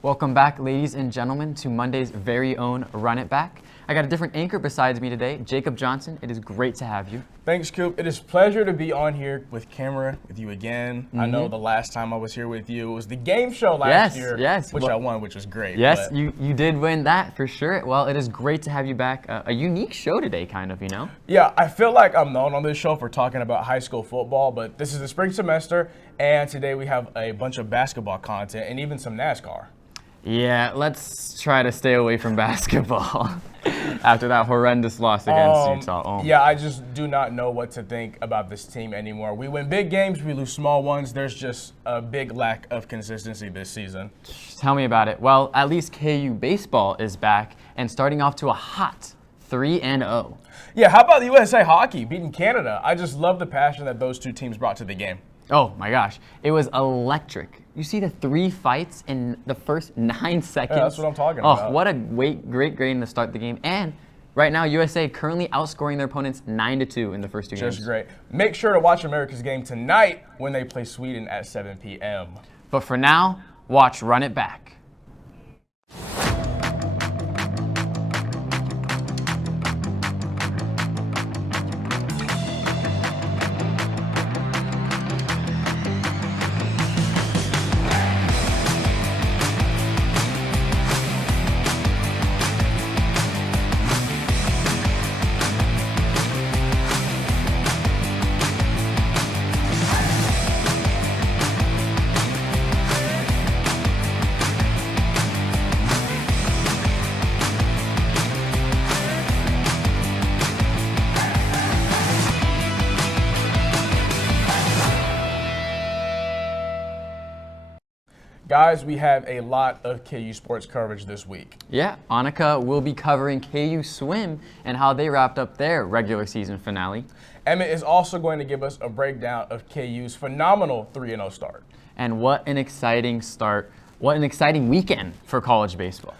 Welcome back, ladies and gentlemen, to Monday's very own Run It Back. I got a different anchor besides me today, Jacob Johnson. It is great to have you. Thanks, Coop. It is a pleasure to be on here with camera with you again. I know the last time I was here with you, it was the game show last year, which I won, which was great. Yes, you did win that for sure. Well, it is great to have you back. A unique show today, kind of, you know? Yeah, I feel like I'm known on this show for talking about high school football, but this is the spring semester, and today we have a bunch of basketball content and even some NASCAR. Yeah, let's try to stay away from basketball after that horrendous loss against Utah. Yeah, I just do not know what to think about this team anymore. We win big games, we lose small ones. There's just a big lack of consistency this season. Tell me about it. Well, at least KU baseball is back and starting off to a hot 3-0. Yeah, how about the USA hockey beating Canada? I just love the passion that those two teams brought to the game. Oh my gosh, it was electric. You see the 3 fights in the first 9 seconds? Yeah, that's what I'm talking about. Oh, what a great game to start the game. And right now, USA currently outscoring their opponents 9-2 in the first 2 games. Just great. Make sure to watch America's game tonight when they play Sweden at 7 p.m. But for now, watch Run It Back. Guys, we have a lot of KU sports coverage this week. Yeah, Annika will be covering KU Swim and how they wrapped up their regular season finale. Emmett is also going to give us a breakdown of KU's phenomenal 3-0 start. And what an exciting start. What an exciting weekend for college basketball.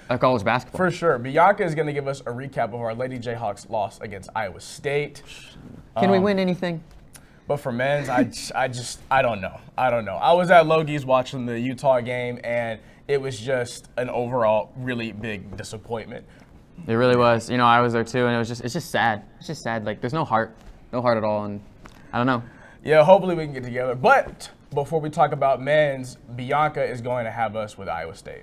For sure. Bianca is going to give us a recap of our Lady Jayhawks loss against Iowa State. Can we win anything? But for men's, I don't know. I was at Logie's watching the Utah game, and it was just an overall really big disappointment. It really was. You know, I was there too, and it's just sad. It's just sad. Like, there's no heart at all, and I don't know. Yeah, hopefully we can get together. But before we talk about men's, Bianca is going to have us with Iowa State.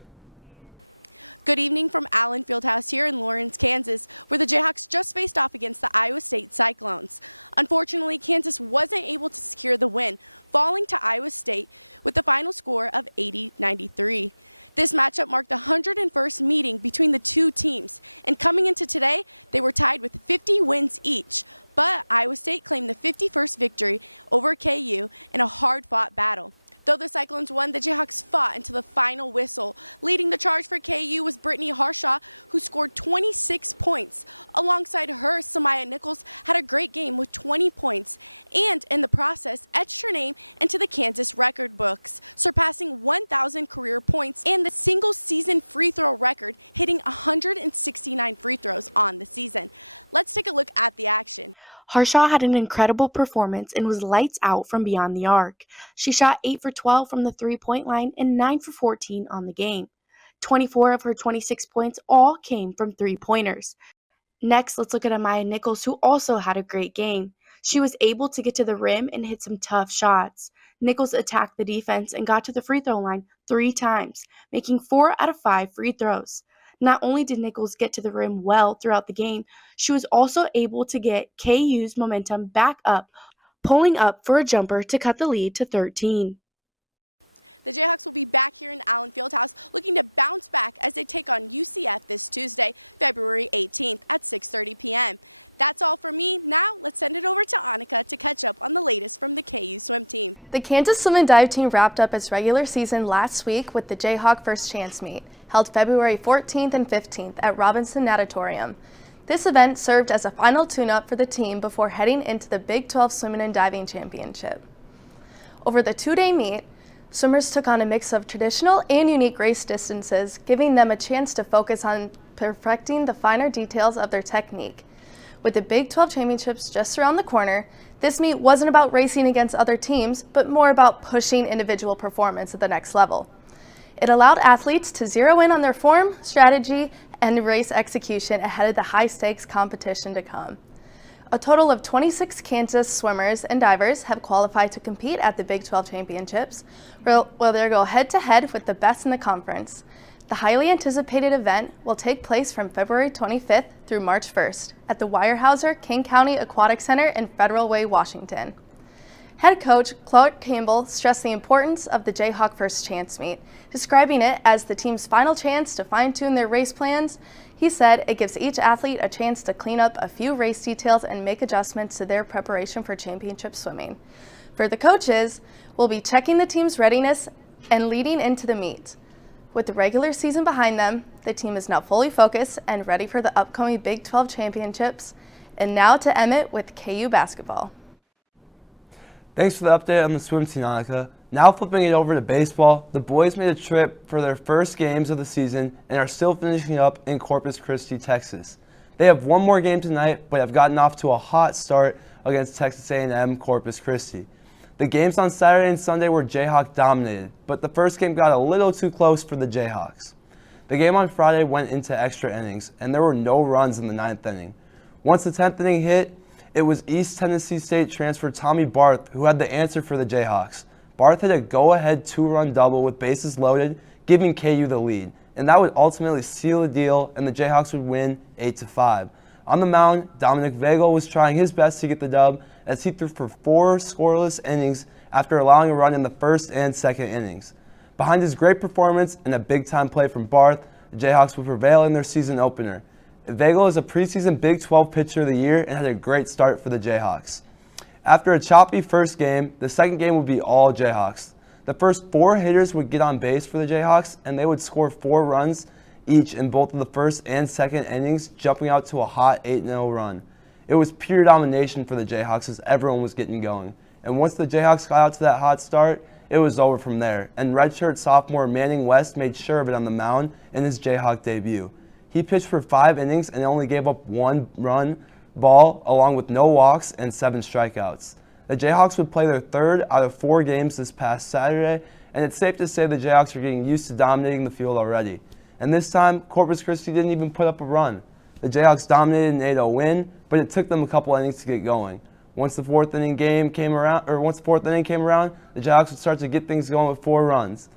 Good evening from Allen Fieldhouse here in Lawrence, Kansas, where the Jayhawks just faced off against the Iowa State Cyclones. Unfortunately, Kansas wasn't able to secure the win, falling to Iowa State with the final score of 80-93. This matchup marked the 101st meeting between the two teams, and coming into today, they were tied with 50 wins each. But Iowa State claimed the 51st victory over KU in a hard-fought battle. Though the Cyclones won, the Jayhawks fought until the final whistle. Leading the charge for KU was Brittany Harshaw, who scored 26 points. Alongside her, Samaya Nichols had a great game with 20 points, and in the process, etched her name into the Kansas record books, surpassing 1,000 career points and the single-season free throw record, hitting 169 free throws on the season. Let's take a look at the action. Harshaw had an incredible performance and was lights out from beyond the arc. She shot 8 for 12 from the three-point line and 9 for 14 on the game. 24 of her 26 points all came from three-pointers. Next, let's look at Amaya Nichols, who also had a great game. She was able to get to the rim and hit some tough shots. Nichols attacked the defense and got to the free throw line 3 times, making 4 out of 5 free throws. Not only did Nichols get to the rim well throughout the game, she was also able to get KU's momentum back up, pulling up for a jumper to cut the lead to 13. The Jayhawks will be back here in Allen Fieldhouse looking to bounce back as they take on UCF this Tuesday, February 18th at 6:30 p.m. That's all for me. Now let's send it over to Annika to catch up on the latest from the KU swim team. The Kansas Swim and Dive team wrapped up its regular season last week with the Jayhawk First Chance meet, held February 14th and 15th at Robinson Natatorium. This event served as a final tune-up for the team before heading into the Big 12 Swimming and Diving Championship. Over the 2-day meet, swimmers took on a mix of traditional and unique race distances, giving them a chance to focus on perfecting the finer details of their technique. With the Big 12 Championships just around the corner, this meet wasn't about racing against other teams, but more about pushing individual performance at the next level. It allowed athletes to zero in on their form, strategy, and race execution ahead of the high-stakes competition to come. A total of 26 Kansas swimmers and divers have qualified to compete at the Big 12 Championships, where they'll go head-to-head with the best in the conference. The highly anticipated event will take place from February 25th through March 1st at the Weyerhaeuser King County Aquatic Center in Federal Way, Washington. Head coach Clark Campbell stressed the importance of the Jayhawk First Chance meet, describing it as the team's final chance to fine-tune their race plans. He said it gives each athlete a chance to clean up a few race details and make adjustments to their preparation for championship swimming. For the coaches, we'll be checking the team's readiness and leading into the meet. With the regular season behind them, the team is now fully focused and ready for the upcoming Big 12 Championships. And now to Emmett with KU basketball. Thanks for the update on the swim team, Annika. Now flipping it over to baseball, the boys made a trip for their first games of the season and are still finishing up in Corpus Christi, Texas. They have one more game tonight, but have gotten off to a hot start against Texas A&M Corpus Christi. The games on Saturday and Sunday were Jayhawk dominated, but the first game got a little too close for the Jayhawks. The game on Friday went into extra innings, and there were no runs in the 9th inning. Once the 10th inning hit, it was East Tennessee State transfer Tommy Barth who had the answer for the Jayhawks. Barth hit a go-ahead 2-run double with bases loaded, giving KU the lead, and that would ultimately seal the deal, and the Jayhawks would win 8-5. On the mound, Dominic Vagel was trying his best to get the dub as he threw for 4 scoreless innings after allowing a run in the first and second innings. Behind his great performance and a big-time play from Barth, the Jayhawks would prevail in their season opener. Vagel is a preseason Big 12 Pitcher of the Year and had a great start for the Jayhawks. After a choppy first game, the second game would be all Jayhawks. The first 4 hitters would get on base for the Jayhawks, and they would score 4 runs each in both of the first and second innings, jumping out to a hot 8-0 run. It was pure domination for the Jayhawks as everyone was getting going. And once the Jayhawks got out to that hot start, it was over from there. And redshirt sophomore Manning West made sure of it on the mound in his Jayhawk debut. He pitched for 5 innings and only gave up 1 run ball, along with no walks and 7 strikeouts. The Jayhawks would play their 3rd out of 4 games this past Saturday, and it's safe to say the Jayhawks are getting used to dominating the field already. And this time, Corpus Christi didn't even put up a run. The Jayhawks dominated an 8-0 win, but it took them a couple innings to get going. Once the 4th inning came around, the Jayhawks would start to get things going with 4 runs.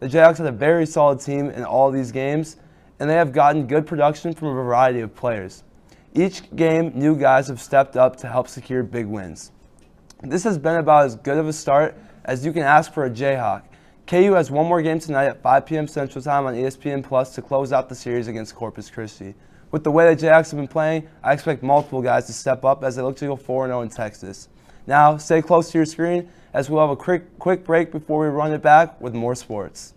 The Jayhawks had a very solid team in all of these games, and they have gotten good production from a variety of players. Each game, new guys have stepped up to help secure big wins. This has been about as good of a start as you can ask for a Jayhawk. KU has one more game tonight at 5 p.m. Central Time on ESPN Plus to close out the series against Corpus Christi. With the way the Jayhawks have been playing, I expect multiple guys to step up as they look to go 4-0 in Texas. Now, stay close to your screen as we'll have a quick break before we run it back with more sports.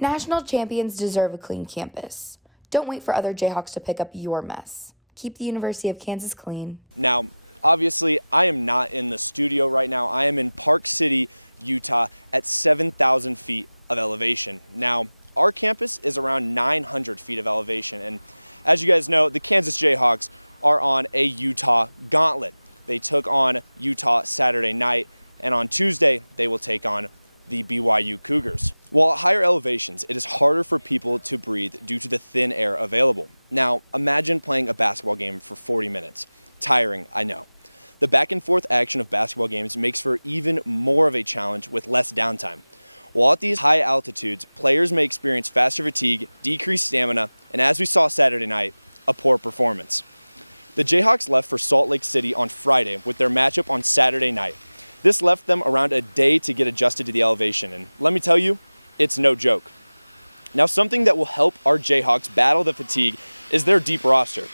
National champions deserve a clean campus. Don't wait for other Jayhawks to pick up your mess. Keep the University of Kansas clean. Now, obviously, I am not in the studio right now. I am in Park City, Utah at 7,000 feet of elevation. Now, our campus is around 900 feet of elevation. And as you guys know, the Kansas Jayhawks are on a Utah gauntlet. They took on Utah Saturday night, and on Tuesday, they will take on the BYU Cougars. While at higher elevations, it is harder for people to breathe due to the thin air available. Now, imagine playing a basketball game for 40 minutes. Tiring, I know. The back and forth action of basketball games makes for even more of a challenge with less downtime. While at these high altitudes, players may experience faster fatigue, decreased stamina, and as we saw Saturday night, a poor performance. The Jayhawks left for Salt Lake City on Friday with their matchup on Saturday night. This left them around a day to get adjusted to the elevation, and let me tell you, it's no joke. Now, something that will help our Jayhawks battle the fatigue is their deep roster.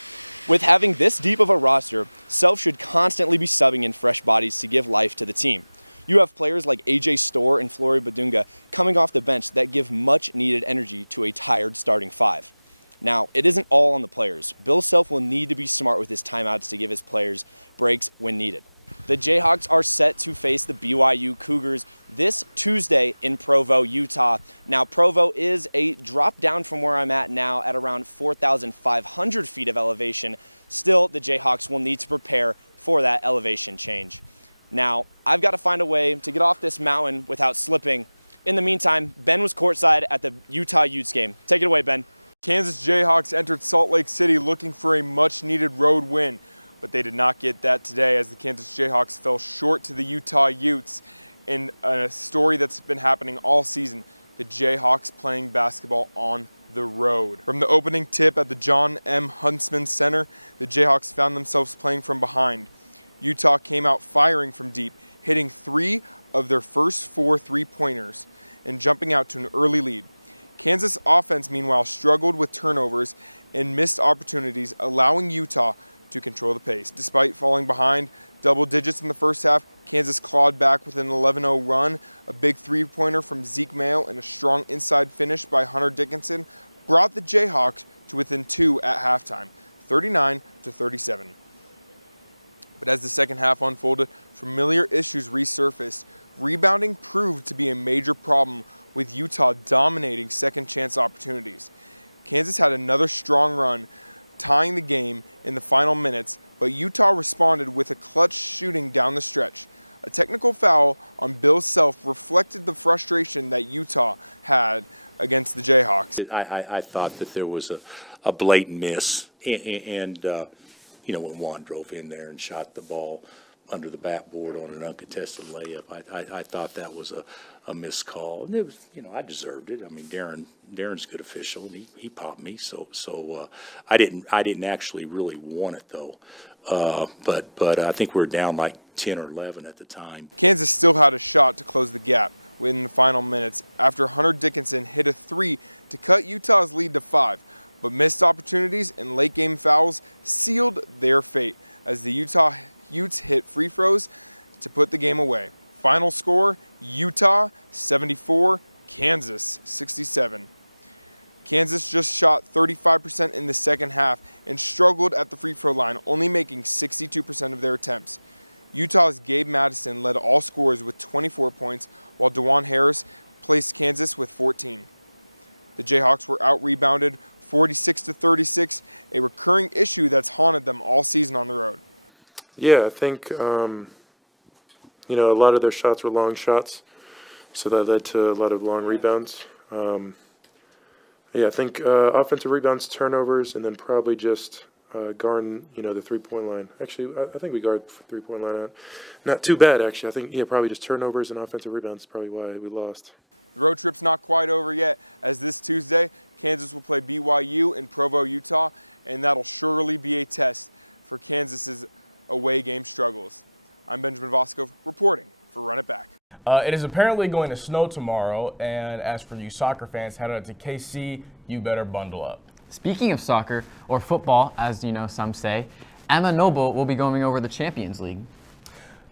With having this deep of a roster, Self should constantly be subbing in fresh bodies to give life to the team. You have players like AJ Storr and Flory Badunga coming off the bench that give much needed energy to a tired starting five. Now, it isn't all on the players. Bill Self will need to be smart with his timeouts to give his players breaks when needed. The Jayhawks are set to face the BYU Cougars this Tuesday in Provo, Utah. Now, Provo is a drop down from where I'm at now at around 4,500 feet of elevation. Still, the Jayhawks will need to prepare for that elevation change. Now, I've got to find a way to get off this mountain without slipping. In the meantime, Ben was courtside at the Utah Utes game. Take it away, Ben. Kansas Jayhawks entered Salt Lake City looking for a much-needed road win, but they did not get that today as the Kansas Jayhawks fell short to the Utah Utes in a story that's been happening all season, the Jayhawks playing basketball on the road. From the opening tip at the John M. Huntsman Center, the Jayhawks found themselves playing from behind. Utah came out firing from deep, hitting 3 of their first 4 three-pointers and jumping out to an early lead. Kansas offense, meanwhile, struggled with turnovers and missed opportunities, allowing Utah to control the pace. Despite falling behind double digits in the first half, Kansas clawed back with an 11-0 run. A big three-pointer from Zeke Mayo and a strong inside finish by Hunter Dickinson brought the Jayhawks to within 2 at halftime, 39-37. But as the second half unfolded, familiar issues resurfaced. Rebounding proved to be a major problem, with Utah dominating second chance opportunities. Kansas had another strong run, tying the game in the final minutes, but Utah responded with a clutch shooting down the stretch. A technical foul on Bill Self reflected the frustration that Utah had against the Jayhawks. I thought that there was a blatant miss, and when Juan drove in there and shot the ball under the backboard on an uncontested layup, I thought that was a missed call. And it was, I deserved it. I mean, Darren's a good official, and he popped me. So I didn't actually really want it though. But I think we were down like 10 or 11 at the time. Kansas still had a shot to close the gap in the final minutes after Hunter Dickinson hit a 3 to cut Utah's lead to 5. But missed opportunities and late game fouls sealed their fate as the Utah Utes hit free throws to put the game away. Final score, Utah 74, Kansas 67. Kansas just shot 35% in the second half and struggled at the free throw line, only making 62% of their attempts. Utah's Gabe Madison led all scorers with 24 points, while DeJuan Harris placed Kansas with 14. The Jayhawks were out-rebounded 46-36, a recurring issue that's haunted them all season on the road. Yeah, I think, a lot of their shots were long shots, so that led to a lot of long rebounds. I think offensive rebounds, turnovers, and then probably just guarding, the three-point line. Actually, I think we guard the three-point line out. Not too bad, actually. I think, probably just turnovers and offensive rebounds is probably why we lost. The road trip's not quite over yet, as this Tuesday, Kansas will play BYU in Provo, Utah, and that'll surely be a test for Kansas's away game struggles. I'm Benjamin Voskov reporting for Run It Back. It is apparently going to snow tomorrow, and as for you soccer fans headed out to KC, you better bundle up. Speaking of soccer, or football, as some say, Emma Noble will be going over the Champions League.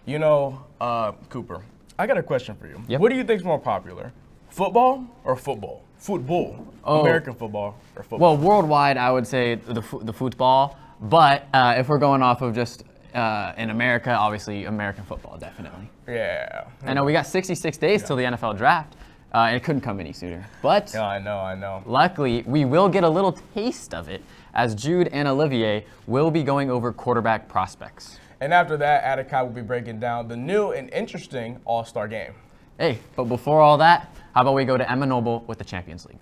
Cooper, I got a question for you. Yep. What do you think is more popular, football or football? Football. Oh. American football or football? Well, worldwide, I would say the football, but if we're going off of just in America, obviously American football, definitely. Yeah. I know we got 66 days till the NFL draft, and it couldn't come any sooner. But Yeah, I know. luckily, we will get a little taste of it as Jude and Olivier will be going over quarterback prospects. And after that, Attica will be breaking down the new and interesting All-Star game. Hey, but before all that, how about we go to Emma Noble with the Champions League?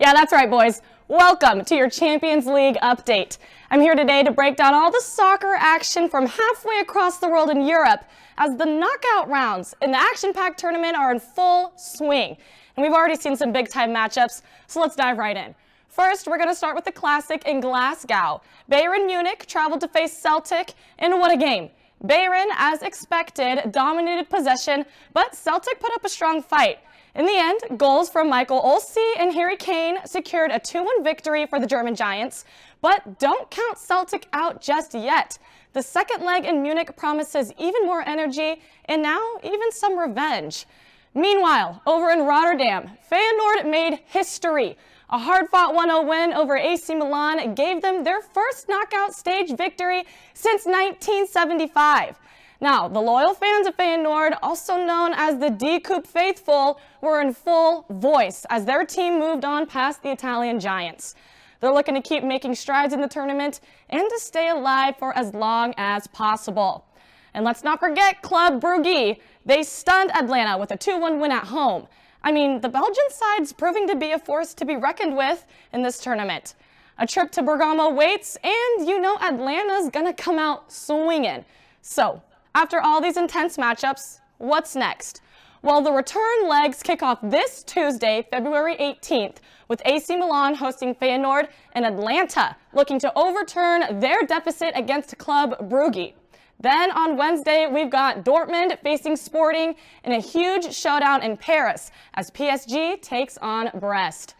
Yeah, that's right, boys. Welcome to your Champions League update. I'm here today to break down all the soccer action from halfway across the world in Europe as the knockout rounds in the action-packed tournament are in full swing. And we've already seen some big-time matchups, so let's dive right in. First, we're going to start with the classic in Glasgow. Bayern Munich traveled to face Celtic, and what a game. Bayern, as expected, dominated possession, but Celtic put up a strong fight. In the end, goals from Michael Olise and Harry Kane secured a 2-1 victory for the German Giants. But don't count Celtic out just yet. The second leg in Munich promises even more energy and now even some revenge. Meanwhile, over in Rotterdam, Feyenoord made history. A hard-fought 1-0 win over AC Milan gave them their first knockout stage victory since 1975. Now, the loyal fans of Feyenoord, also known as the D-Coupe faithful, were in full voice as their team moved on past the Italian giants. They're looking to keep making strides in the tournament and to stay alive for as long as possible. And let's not forget Club Brugge. They stunned Atlanta with a 2-1 win at home. I mean, the Belgian side's proving to be a force to be reckoned with in this tournament. A trip to Bergamo waits, and you know Atlanta's gonna come out swinging. So, after all these intense matchups, what's next? Well, the return legs kick off this Tuesday, February 18th, with AC Milan hosting Feyenoord and Atlanta looking to overturn their deficit against Club Brugge. Then on Wednesday, we've got Dortmund facing Sporting in a huge showdown in Paris as PSG takes on Brest.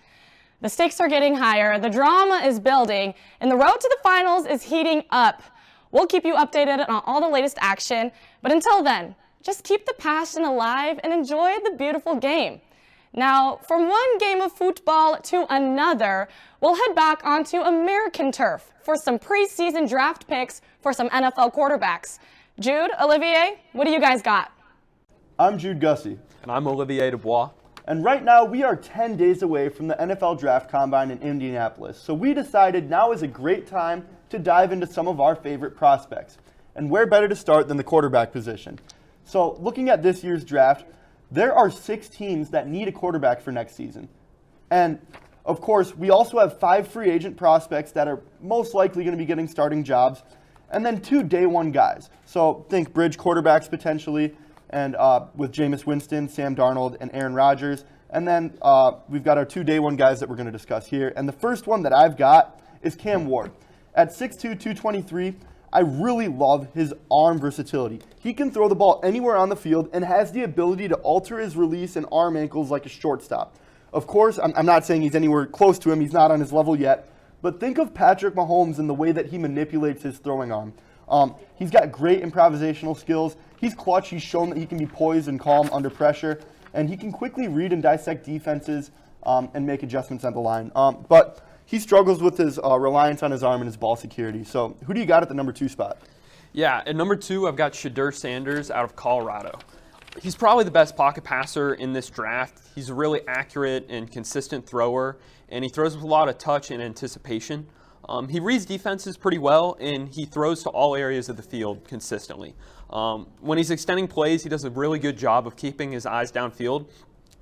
The stakes are getting higher, the drama is building, and the road to the finals is heating up. We'll keep you updated on all the latest action, but until then, just keep the passion alive and enjoy the beautiful game. Now, from one game of football to another, we'll head back onto American turf for some preseason draft picks for some NFL quarterbacks. Jude, Olivier, what do you guys got? I'm Jude Gussie. And I'm Olivier Dubois. And right now, we are 10 days away from the NFL Draft Combine in Indianapolis. So we decided now is a great time to dive into some of our favorite prospects. And where better to start than the quarterback position? So looking at this year's draft, there are 6 teams that need a quarterback for next season. And of course, we also have 5 free agent prospects that are most likely going to be getting starting jobs, and then 2 day one guys. So think bridge quarterbacks potentially, and with Jameis Winston, Sam Darnold, and Aaron Rodgers. And then we've got our 2 day one guys that we're going to discuss here. And the first one that I've got is Cam Ward. At 6'2", 223, I really love his arm versatility. He can throw the ball anywhere on the field and has the ability to alter his release and arm ankles like a shortstop. Of course, I'm not saying he's anywhere close to him. He's not on his level yet. But think of Patrick Mahomes and the way that he manipulates his throwing arm. He's got great improvisational skills. He's clutch. He's shown that he can be poised and calm under pressure. And he can quickly read and dissect defenses and make adjustments on the line. But he struggles with his reliance on his arm and his ball security. So who do you got at the number 2 spot? Yeah, at number 2, I've got Shedeur Sanders out of Colorado. He's probably the best pocket passer in this draft. He's a really accurate and consistent thrower, and he throws with a lot of touch and anticipation. He reads defenses pretty well, and he throws to all areas of the field consistently. When he's extending plays, he does a really good job of keeping his eyes downfield,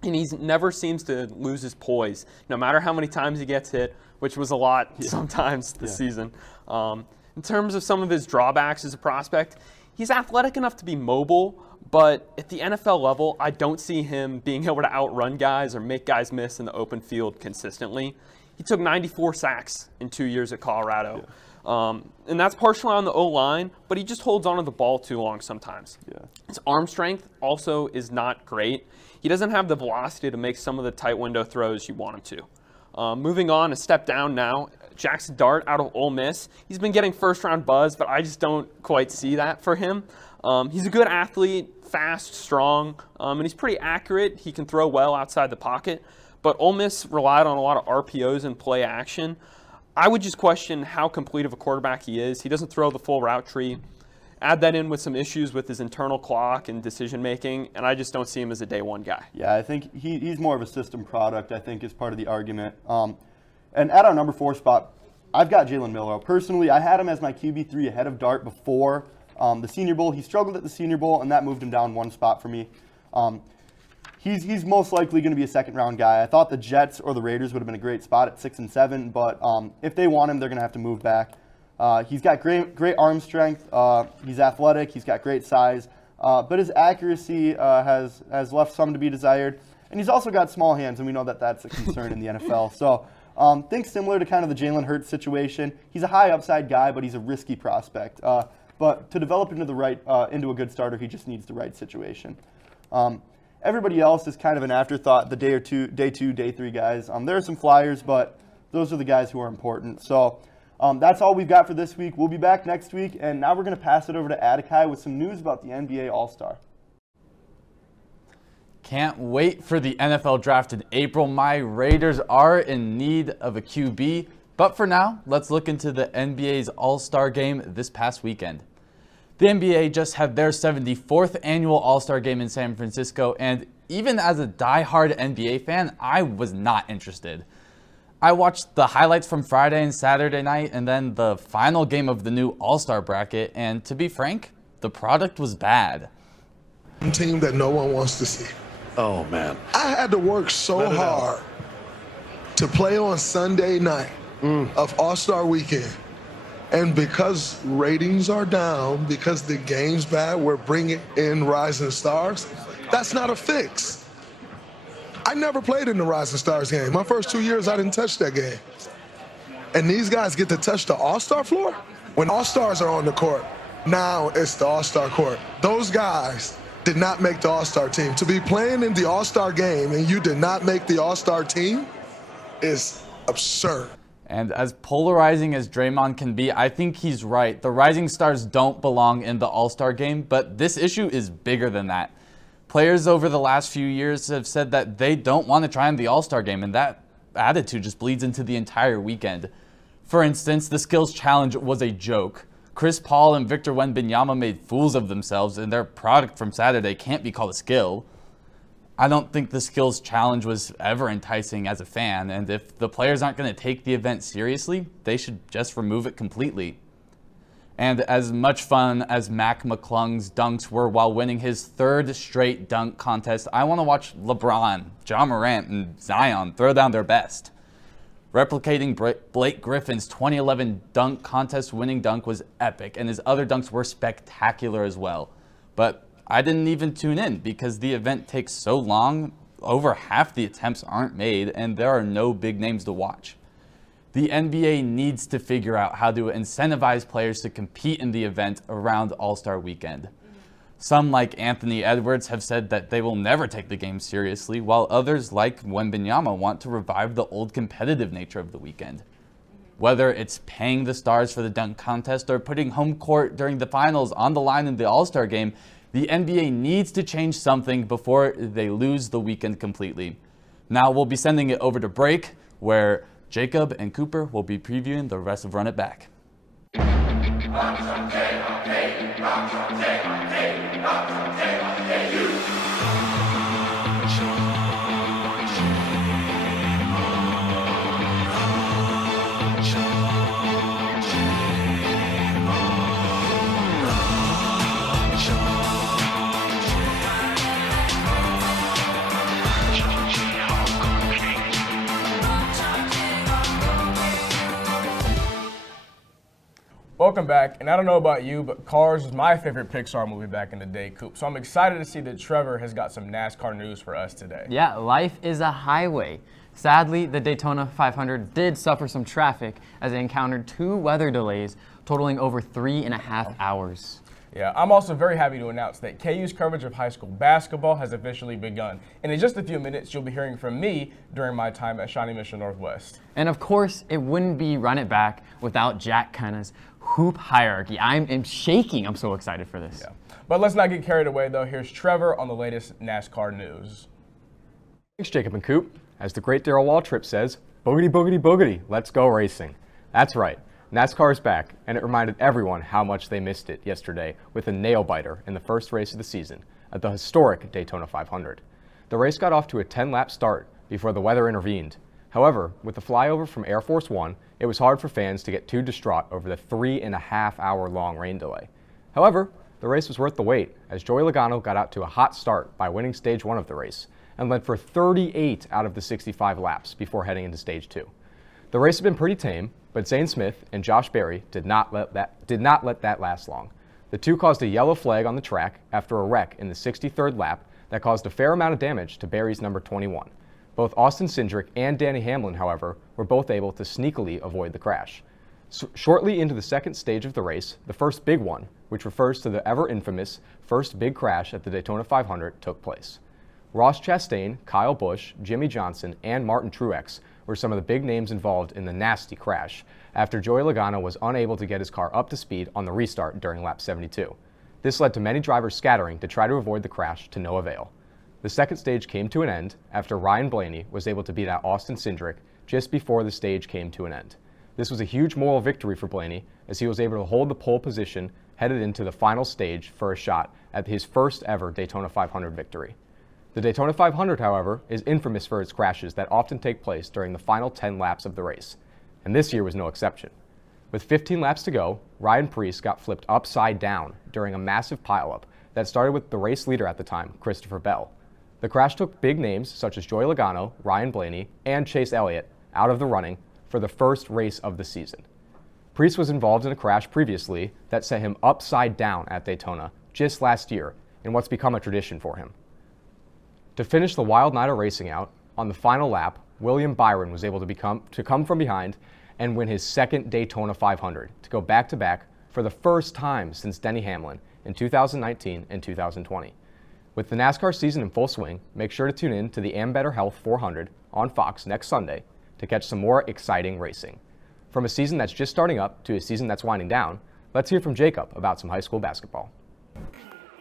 and he never seems to lose his poise, no matter how many times he gets hit, which was a lot sometimes this season. In terms of some of his drawbacks as a prospect, he's athletic enough to be mobile, but at the NFL level, I don't see him being able to outrun guys or make guys miss in the open field consistently. He took 94 sacks in 2 years at Colorado. And that's partially on the O-line, but he just holds onto the ball too long sometimes. His arm strength also is not great. He doesn't have the velocity to make some of the tight window throws you want him to. Moving on, a step down now, Jackson Dart out of Ole Miss. He's been getting first-round buzz, but I just don't quite see that for him. He's a good athlete, fast, strong, and he's pretty accurate. He can throw well outside the pocket, but Ole Miss relied on a lot of RPOs and play action. I would just question how complete of a quarterback he is. He doesn't throw the full route tree. Add that in with some issues with his internal clock and decision-making, and I just don't see him as a day one guy. Yeah, I think he's more of a system product, I think, is part of the argument. And at our number 4 spot, I've got Jalen Milroe. Personally, I had him as my QB3 ahead of Dart before the Senior Bowl. He struggled at the Senior Bowl, and that moved him down 1 spot for me. He's most likely going to be a second-round guy. I thought the Jets or the Raiders would have been a great spot at 6 and 7, but if they want him, they're going to have to move back. He's got great arm strength. He's athletic. He's got great size, but his accuracy has left some to be desired. And he's also got small hands, and we know that that's a concern in the NFL. So think similar to kind of the Jalen Hurts situation. He's a high upside guy, but he's a risky prospect. But to develop into a good starter, he just needs the right situation. Everybody else is kind of an afterthought, the day 2, day 3 guys. There are some flyers, but those are the guys who are important. So That's all we've got for this week. We'll be back next week, and now we're going to pass it over to Atakai with some news about the NBA All-Star. Can't wait for the NFL draft in April. My Raiders are in need of a QB. But for now, let's look into the NBA's All-Star Game this past weekend. The NBA just had their 74th annual All-Star Game in San Francisco, and even as a die-hard NBA fan, I was not interested. I watched the highlights from Friday and Saturday night, and then the final game of the new All-Star bracket, and to be frank, the product was bad. Team that no one wants to see. Oh, man. I had to work so hard to play on Sunday night of All-Star Weekend. And because ratings are down, because the game's bad, we're bringing in Rising Stars. That's not a fix. I never played in the Rising Stars game. My first 2 years, I didn't touch that game. And these guys get to touch the All-Star floor? When All-Stars are on the court, now it's the All-Star court. Those guys did not make the All-Star team. To be playing in the All-Star game and you did not make the All-Star team is absurd. And as polarizing as Draymond can be, I think he's right. The Rising Stars don't belong in the All-Star game, but this issue is bigger than that. Players over the last few years have said that they don't want to try in the All-Star game, and that attitude just bleeds into the entire weekend. For instance, the skills challenge was a joke. Chris Paul and Victor Wembanyama made fools of themselves, and their product from Saturday can't be called a skill. I don't think the skills challenge was ever enticing as a fan, and if the players aren't going to take the event seriously, they should just remove it completely. And as much fun as Mac McClung's dunks were while winning his third straight dunk contest, I want to watch LeBron, Ja Morant, and Zion throw down their best. Replicating Blake Griffin's 2011 dunk contest winning dunk was epic, and his other dunks were spectacular as well. But I didn't even tune in because the event takes so long, over half the attempts aren't made, and there are no big names to watch. The NBA needs to figure out how to incentivize players to compete in the event around All-Star Weekend. Some, like Anthony Edwards, have said that they will never take the game seriously, while others, like Wembanyama, want to revive the old competitive nature of the weekend. Whether it's paying the stars for the dunk contest or putting home court during the finals on the line in the All-Star game, the NBA needs to change something before they lose the weekend completely. Now we'll be sending it over to break, where Jacob and Cooper will be previewing the rest of Run It Back. Welcome back, and I don't know about you, but Cars was my favorite Pixar movie back in the day, Coop. So I'm excited to see that Trevor has got some NASCAR news for us today. Yeah, life is a highway. Sadly, the Daytona 500 did suffer some traffic as it encountered 2 weather delays totaling over 3.5 hours. Yeah, I'm also very happy to announce that KU's coverage of high school basketball has officially begun. And in just a few minutes, you'll be hearing from me during my time at Shawnee Mission Northwest. And of course, it wouldn't be Run It Back without Jack Kenna's hoop hierarchy. I'm shaking. I'm so excited for this. Yeah. But let's not get carried away, though. Here's Trevor on the latest NASCAR news. Thanks, Jacob and Coop. As the great Darrell Waltrip says, boogity, boogity, boogity, let's go racing. That's right. NASCAR is back, and it reminded everyone how much they missed it yesterday with a nail-biter in the first race of the season at the historic Daytona 500. The race got off to a 10-lap start before the weather intervened. However, with the flyover from Air Force One, it was hard for fans to get too distraught over the 3.5-hour-long rain delay. However, the race was worth the wait, as Joey Logano got out to a hot start by winning Stage 1 of the race, and led for 38 out of the 65 laps before heading into Stage 2. The race had been pretty tame, but Zane Smith and Josh Berry did not let that last long. The two caused a yellow flag on the track after a wreck in the 63rd lap that caused a fair amount of damage to Berry's number 21. Both Austin Cindric and Danny Hamlin, however, were both able to sneakily avoid the crash. Shortly into the second stage of the race, the first big one, which refers to the ever-infamous first big crash at the Daytona 500, took place. Ross Chastain, Kyle Busch, Jimmy Johnson, and Martin Truex were some of the big names involved in the nasty crash after Joey Logano was unable to get his car up to speed on the restart during lap 72. This led to many drivers scattering to try to avoid the crash to no avail. The second stage came to an end after Ryan Blaney was able to beat out Austin Cindric just before the stage came to an end. This was a huge moral victory for Blaney as he was able to hold the pole position headed into the final stage for a shot at his first ever Daytona 500 victory. The Daytona 500, however, is infamous for its crashes that often take place during the final 10 laps of the race, and this year was no exception. With 15 laps to go, Ryan Preece got flipped upside down during a massive pileup that started with the race leader at the time, Christopher Bell. The crash took big names such as Joey Logano, Ryan Blaney, and Chase Elliott out of the running for the first race of the season. Preece was involved in a crash previously that sent him upside down at Daytona just last year in what's become a tradition for him. To finish the wild night of racing out, on the final lap, William Byron was able to come from behind and win his second Daytona 500 to go back-to-back for the first time since Denny Hamlin in 2019 and 2020. With the NASCAR season in full swing, make sure to tune in to the Ambetter Health 400 on Fox next Sunday to catch some more exciting racing. From a season that's just starting up to a season that's winding down, let's hear from Jacob about some high school basketball.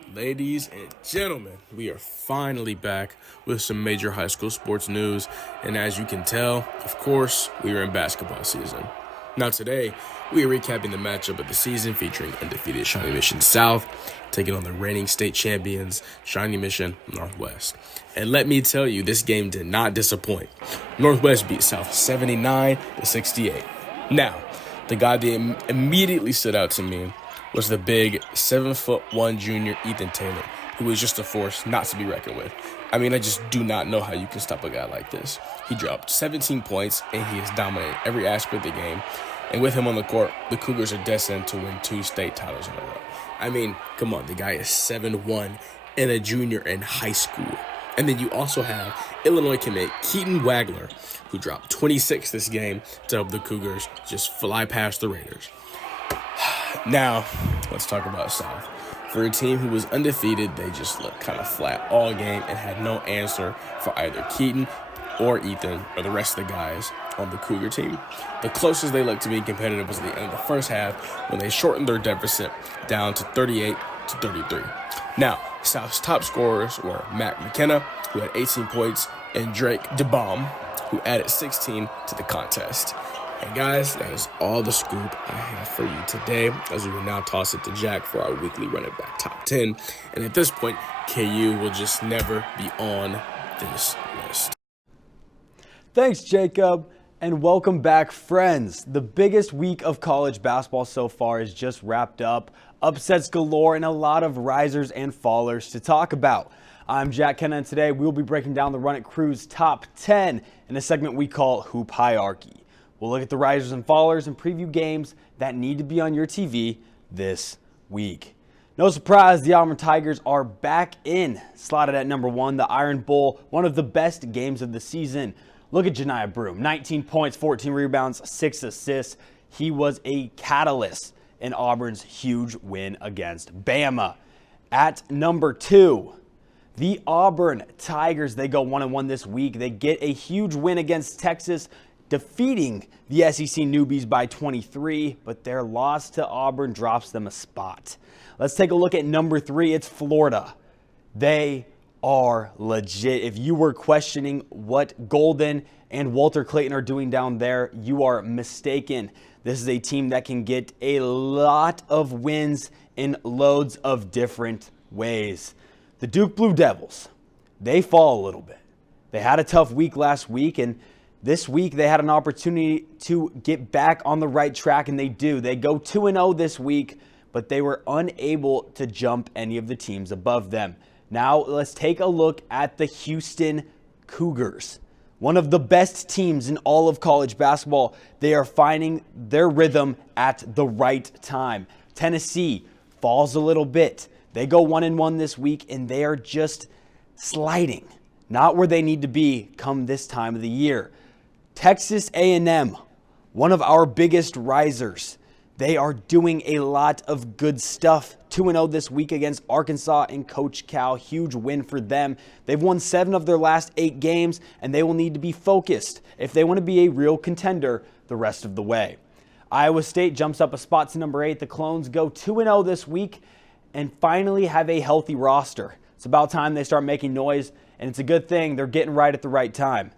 Ladies and gentlemen, we are finally back with some major high school sports news. And as you can tell, of course, we are in basketball season. Now today, we are recapping the matchup of the season featuring undefeated Shawnee Mission South taking on the reigning state champions, Shawnee Mission Northwest. And let me tell you, this game did not disappoint. Northwest beat South 79-68. Now, the guy that immediately stood out to me was the big 7'1" junior Ethan Taylor, who is just a force not to be reckoned with. I mean, I just do not know how you can stop a guy like this. He dropped 17 points, and he has dominated every aspect of the game. And with him on the court, the Cougars are destined to win 2 state titles in a row. I mean, come on, the guy is 7'1" and a junior in high school. And then you also have Illinois commit Keaton Wagler, who dropped 26 this game to help the Cougars just fly past the Raiders. Now, let's talk about South. For a team who was undefeated, they just looked kind of flat all game and had no answer for either Keaton or Ethan or the rest of the guys on the Cougar team. The closest they looked to being competitive was at the end of the first half when they shortened their deficit down to 38-33. Now, South's top scorers were Matt McKenna, who had 18 points, and Drake DeBaum, who added 16 to the contest. And guys, that is all the scoop I have for you today, as we will now toss it to Jack for our weekly RunitBack top 10. And at this point, KU will just never be on this list. Thanks, Jacob, and welcome back, friends. The biggest week of college basketball so far is just wrapped up. Upsets galore and a lot of risers and fallers to talk about. I'm Jack Kenna, and today we will be breaking down the Run It Crew's top 10 in a segment we call Hoop Hierarchy. We'll look at the risers and fallers and preview games that need to be on your TV this week. No surprise, the Auburn Tigers are back in. Slotted at number 1, the Iron Bowl, one of the best games of the season. Look at Janiah Broome, 19 points, 14 rebounds, 6 assists. He was a catalyst in Auburn's huge win against Bama. At number 2, the Auburn Tigers, they go 1-1 this week. They get a huge win against Texas, defeating the SEC newbies by 23, but their loss to Auburn drops them a spot. Let's take a look at number 3. It's Florida. They are legit. If you were questioning what Golden and Walter Clayton are doing down there, you are mistaken. This is a team that can get a lot of wins in loads of different ways. The Duke Blue Devils, they fall a little bit. They had a tough week last week, and this week they had an opportunity to get back on the right track, and they do. They go 2-0 this week, but they were unable to jump any of the teams above them. Now let's take a look at the Houston Cougars. One of the best teams in all of college basketball. They are finding their rhythm at the right time. Tennessee falls a little bit. They go 1-1 this week, and they are just sliding. Not where they need to be come this time of the year. Texas A&M, one of our biggest risers. They are doing a lot of good stuff. 2-0 this week against Arkansas and Coach Cal. Huge win for them. They've won 7 of their last 8 games, and they will need to be focused if they want to be a real contender the rest of the way. Iowa State jumps up a spot to number 8. The Clones go 2-0 this week and finally have a healthy roster. It's about time they start making noise, and it's a good thing they're getting right at the right time.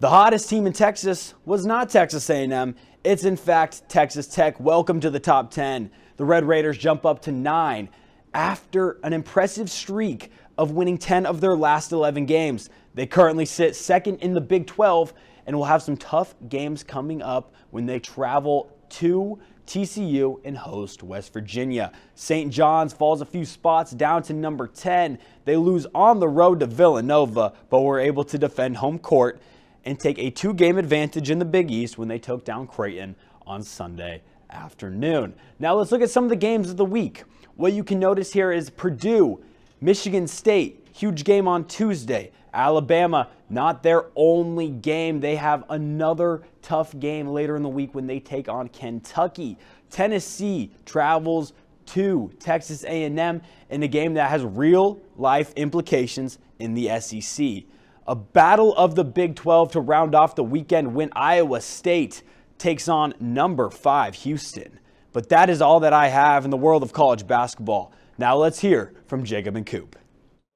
The hottest team in Texas was not Texas A&M. It's in fact Texas Tech. Welcome to the top 10. The Red Raiders jump up to 9 after an impressive streak of winning 10 of their last 11 games. They currently sit second in the Big 12 and will have some tough games coming up when they travel to TCU and host West Virginia. St. John's falls a few spots down to number 10. They lose on the road to Villanova, but were able to defend home court and take a 2-game advantage in the Big East when they took down Creighton on Sunday afternoon. Now let's look at some of the games of the week. What you can notice here is Purdue, Michigan State, huge game on Tuesday. Alabama, not their only game. They have another tough game later in the week when they take on Kentucky. Tennessee travels to Texas A&M in a game that has real-life implications in the SEC. A battle of the Big 12 to round off the weekend when Iowa State takes on number 5 Houston. But that is all that I have in the world of college basketball. Now let's hear from Jacob and Coop.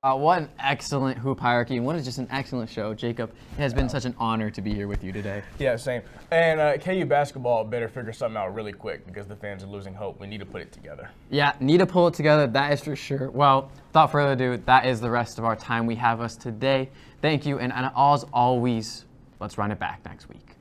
What an excellent hoop hierarchy, and what is just an excellent show. Jacob, it has been such an honor to be here with you today. Yeah, same. And KU basketball better figure something out really quick because the fans are losing hope. We need to put it together. Yeah, need to pull it together, that is for sure. Well, without further ado, that is the rest of our time we have us today. Thank you, and as always, let's run it back next week.